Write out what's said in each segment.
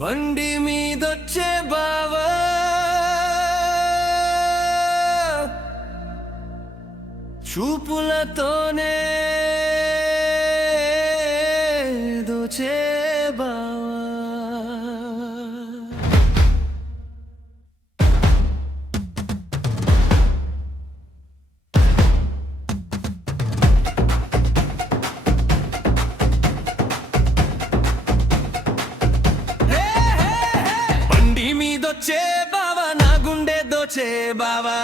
బండి మీదొచ్చే బావా చూపులతోనే దోచే బావా బండి మీదొచ్చే బావా నా గుండె దోచే బావా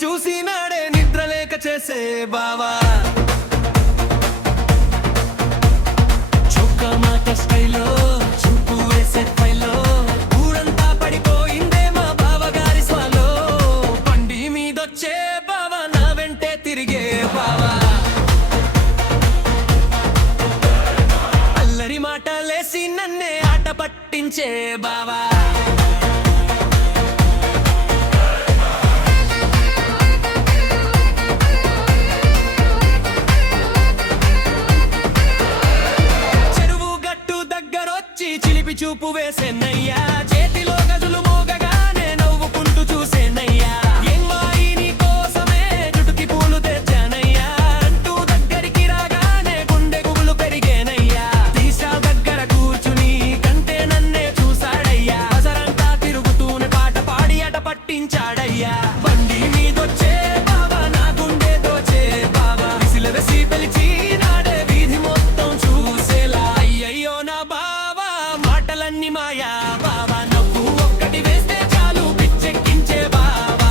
చూసి నాడే నిద్రలేక చేసే బావా చొక్కా మాట స్టైలో చూపు వేసే పైలో ఊరంతా పడిపోయిందే మా బావగారి స్వాలో బండి మీదొచ్చే బావా నా వెంటే తిరిగే బావా అల్లరి మాటలేసి నన్నే ఆట పట్టించే బావా చూపు వేసేనయ్యా చేతిలో గజులు మోగగానే నవ్వుకుంటూ చూసేనయ్యా ఏమ్మాయి నీ కోసమే జుటుకి పూలు తెచ్చానయ్యా అంటూ దగ్గరికి రాగానే గుండె గుబులు పెరిగేనయ్యా తీసా దగ్గర కూర్చుని కంటే నన్నే చూసాడయ్యా అసరంతా తిరుగుతూనే పాట పాడి అట పట్టించాడయ్యా బండి మీదొచ్చే బావా నా గుండె దోచే బావా విసిల వెసి పిలిచి నాడే వీధి మొత్తం చూసేలా అయ్యయ్యో నా మాటలన్నీ మాయా బావా నవ్వు ఒక్కటి వేస్తే చాలు పిచ్చెక్కించే బావా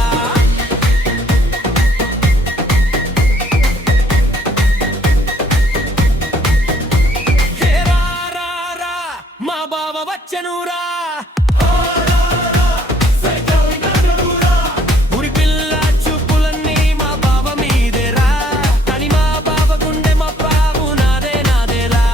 హే రా రా రా మా బావ వచ్చనురా ఉరి పిల్ల చూపులన్నీ మా బావ మీదేరా కానీ మా బావ గుండె మా బావు నాదే నాదేరా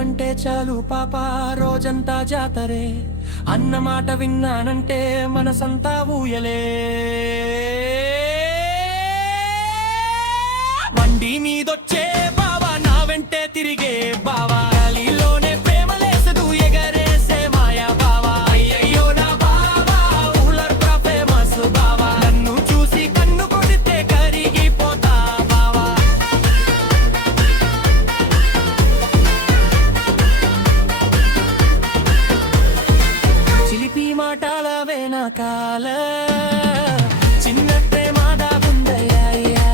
అంటే చాలు పాప రోజంతా జాతరే అన్నమాట విన్నానంటే మనసంతా ఊయలే బండి మీదొచ్చే బావా నా వెంటే తిరిగే బావా గాలిలోనే ప్రేమ లేసదు ఎగరేసే మాయా బావా అయ్యయ్యో నా బావా ఊలర్ ఫేమస్ బావా నన్ను చూసి కన్ను కొడితే కరిగిపోతా బావా చిలిపి మాటల వెనకాల చిన్న ప్రేమ దాగుందయ్యా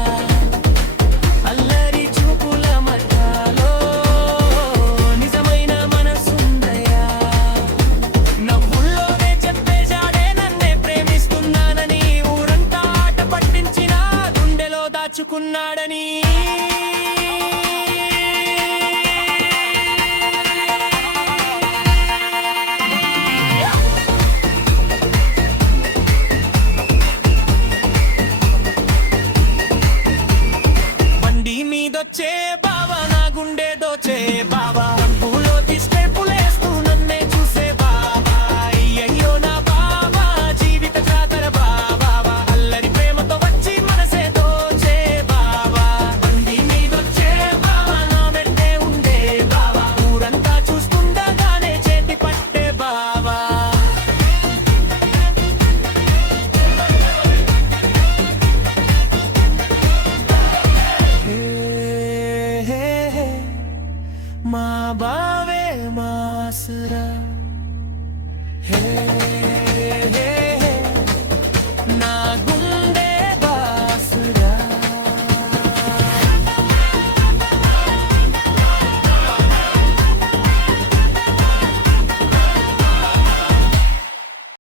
అల్లరి చూపుల మధ్యలో నిజమైన మనసుందయ్యా నవ్వుల్లోనే చెప్పేశాడే నన్నే ప్రేమిస్తున్నానని ఊరంతా ఆట పట్టించిన గుండెలో దాచుకున్నాడని బండి మీదొచ్చే